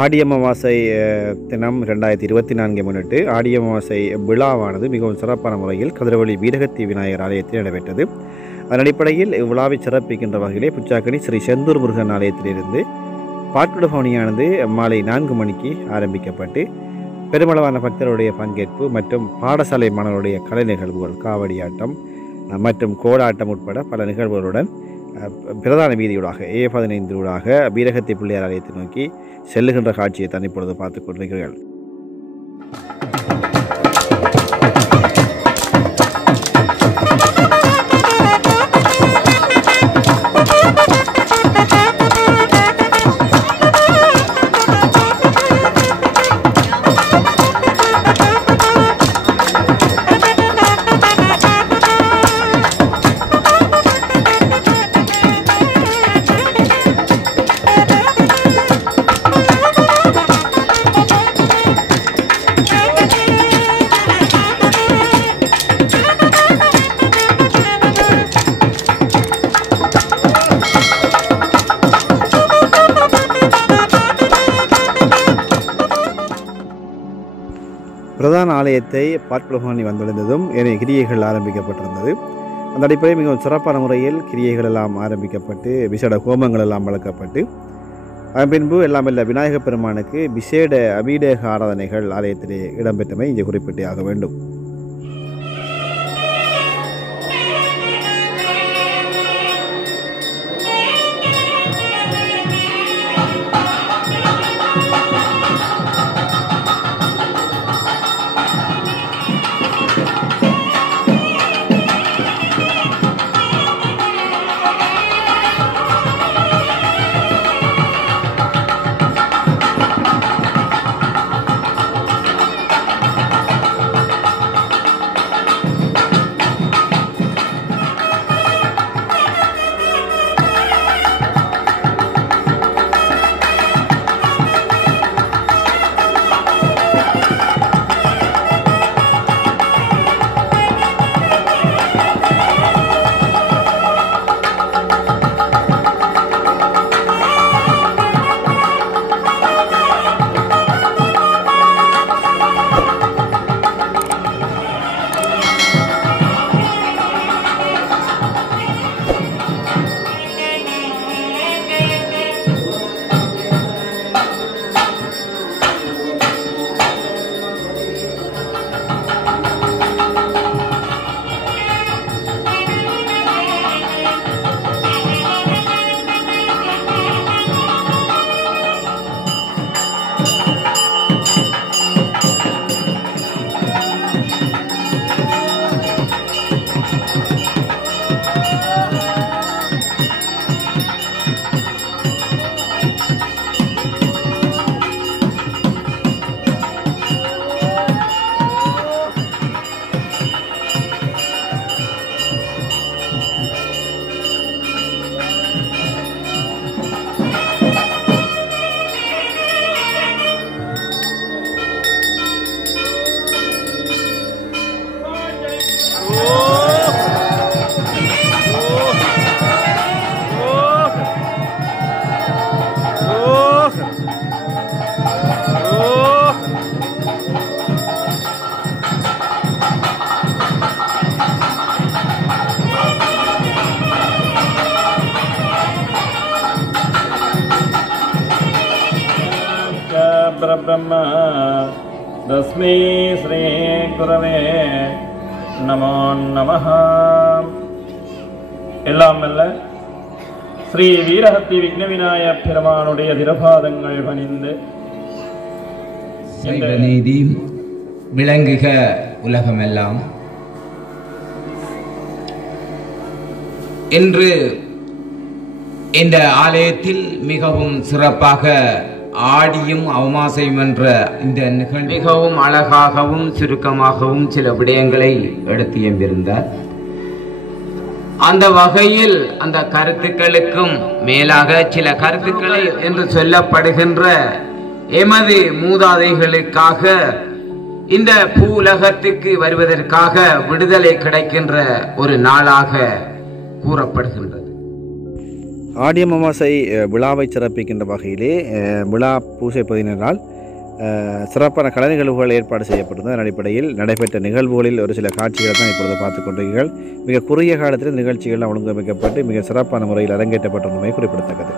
ஆடி அமாவாசை தினம் 2024 முன்னிட்டு ஆடி அமாவாசை விழாவானது மிகவும் சிறப்பான முறையில் கதிரவழி வீரகத்தி விநாயகர் ஆலயத்தில் நடைபெற்றது. அதன் அடிப்படையில் இவ்விழாவை சிறப்பிக்கின்ற வகையிலே புச்சாக்கணி ஸ்ரீ செந்தூர் முருகன் ஆலயத்திலிருந்து பாட்டுட பவனியானது மாலை 4 மணிக்கு ஆரம்பிக்கப்பட்டு பெருமளவான பக்தருடைய பங்கேற்பு மற்றும் பாடசாலை மாணவருடைய கலை நிகழ்வுகள், காவடியாட்டம் மற்றும் கோடாட்டம் உட்பட பல நிகழ்வுகளுடன் பிரதான வீதியூடாக A15 ஊடாக வீரகத்தி பிள்ளையார் ஆலயத்தை நோக்கி செல்லுகின்ற காட்சியை தான் இப்பொழுது பார்த்துக் கொண்டிருக்கிறீர்கள். பிரதான ஆலயத்தை பார்ப்பலகாணி வந்தடைந்ததும் கிரியைகள் ஆரம்பிக்கப்பட்டிருந்தது. அந்த அடிப்படையில் மிகவும் சிறப்பான முறையில் கிரியைகள் எல்லாம் ஆரம்பிக்கப்பட்டு விசேட ஹோமங்கள் எல்லாம் வளர்க்கப்பட்டு அதன் பின்பு எல்லாமல்ல விநாயகப் பெருமானுக்கு விசேட அபிடேக ஆராதனைகள் ஆலயத்திலே இடம்பெற்றமை இங்கே குறிப்பிட்டே ஆக வேண்டும். பிரம்ம தஸ்மை ஸ்ரீ குரவே நமோ நமஹ. எல்லாம் அல்ல ஸ்ரீ வீரகத்தி விக்னவிநாய பெருமானுடைய திருபாதங்கள் பணிந்து நீதி விளங்குக உலகமெல்லாம். இன்று இந்த ஆலயத்தில் மிகவும் சிறப்பாக ஆடியும் அமாவாசையும் என்ற இந்த நிகழ்வு மிகவும் அழகாகவும் சுருக்கமாகவும் சில விடயங்களை எடுத்து எம்பிருந்தார். அந்த வகையில் அந்த கருத்துக்களுக்கும் மேலாக சில கருத்துக்களை என்று சொல்லப்படுகின்ற எமது மூதாதைகளுக்காக இந்த பூ உலகத்துக்கு வருவதற்காக விடுதலை கிடைக்கின்ற ஒரு நாளாக கூறப்படுகின்றது. ஆடி அமாவாசை விழாவை சிறப்பிக்கின்ற வகையிலே விழா பூசை பதினால் சிறப்பான கலை நிகழ்வுகள் ஏற்பாடு செய்யப்பட்டது. அதன் அடிப்படையில் நடைபெற்ற நிகழ்வுகளில் ஒரு சில காட்சிகளை தான் இப்பொழுது பார்த்து கொண்டீர்கள். மிக குறுகிய காலத்தில் நிகழ்ச்சிகள் ஒழுங்கமைக்கப்பட்டு மிக சிறப்பான முறையில் அரங்கேற்றப்பட்டுள்ளமை குறிப்பிடத்தக்கது.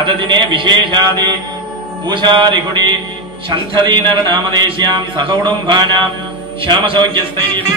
अददिने विशेषादि पूषारिकुडि शन्थदीनर नामदेश्यां सहकुटुम्बानां श्यामसौख्यस्थैः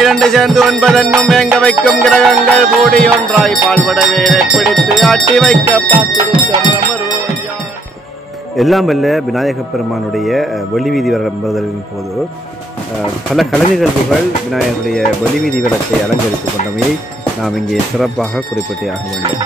இரண்டு சேர்ந்து 9 என்னும் மேங்க வைக்கும் கிரகங்கள் கூடி ஒன்றாய் பால்வடவே பிடித்து ஆட்டி வைக்க பார்த்திருக்க எல்லாம் வல்ல விநாயக பெருமானுடைய வெளிவீதி வருதலின் போது பல கலை நிகழ்வுகள் விநாயகருடைய வெளிவீதி விளக்கை அலங்கரித்துக் கொண்டமையை நாம் இங்கே சிறப்பாக குறிப்பிட்டே ஆக வேண்டும்.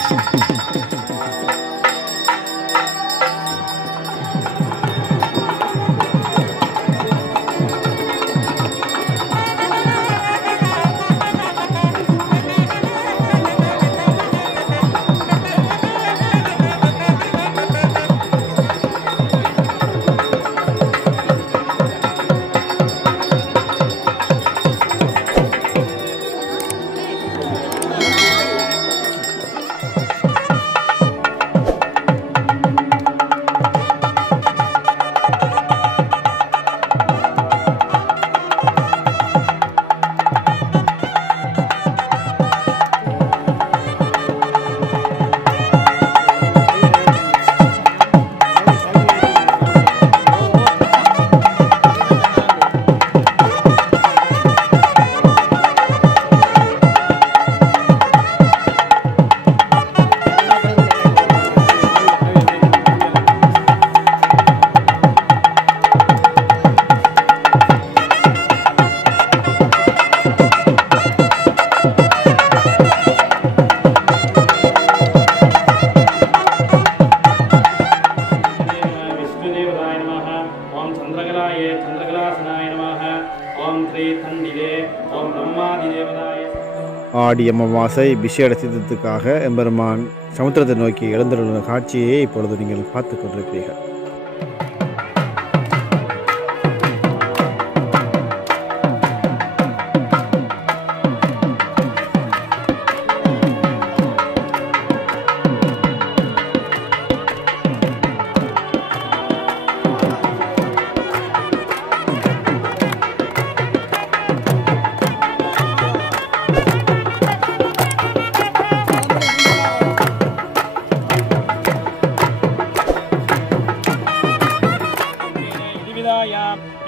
ஆடி அமாவாசை விசேட சித்தத்துக்காக எம்பெருமான் சமுத்திரத்தை நோக்கி எழுந்துள்ள காட்சியை இப்பொழுது நீங்கள் பார்த்து கொண்டிருக்கிறீர்கள்.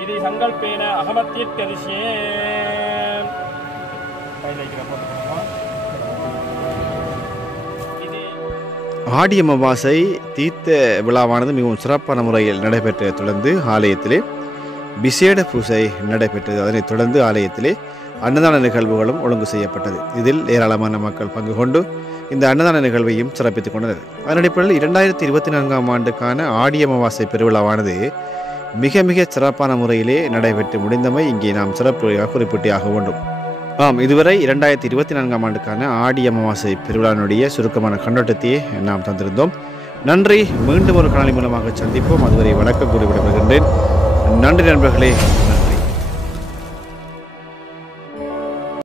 இது சங்கல்பேன அகமத்தியர்கரிசியே. ஆடி அமாவாசை தீர்த்த விழாவானது மிகவும் சிறப்பான முறையில் நடைபெற்றதை தொடர்ந்து ஆலயத்திலே விசேட பூசை நடைபெற்றது. அதனைத் தொடர்ந்து ஆலயத்திலே அன்னதான நிகழ்வுகளும் ஒழுங்கு செய்யப்பட்டது. இதில் ஏராளமான மக்கள் பங்கு கொண்டு இந்த அன்னதான நிகழ்வையும் சிறப்பித்துக் கொண்டனர். அதன் அடிப்படையில் 2024ஆம் ஆண்டுக்கான ஆடி அமாவாசை பெருவிழாவானது மிக மிக சிறப்பான முறையிலே நடைபெற்று முடிந்தமை இங்கே நாம் சிறப்பாக குறிப்பிட்டே ஆக வேண்டும். இதுவரை 2024ஆம் ஆண்டுக்கான ஆடி அமாவாசை பெருவிழாவினுடைய சுருக்கமான கண்ணோட்டத்தையே நாம் தந்திருந்தோம். நன்றி. மீண்டும் ஒரு காணொளி மூலமாக சந்திப்போம். அதுவரை வணக்கம் கூறி விடைபெறுகின்றேன். நன்றி நண்பர்களே.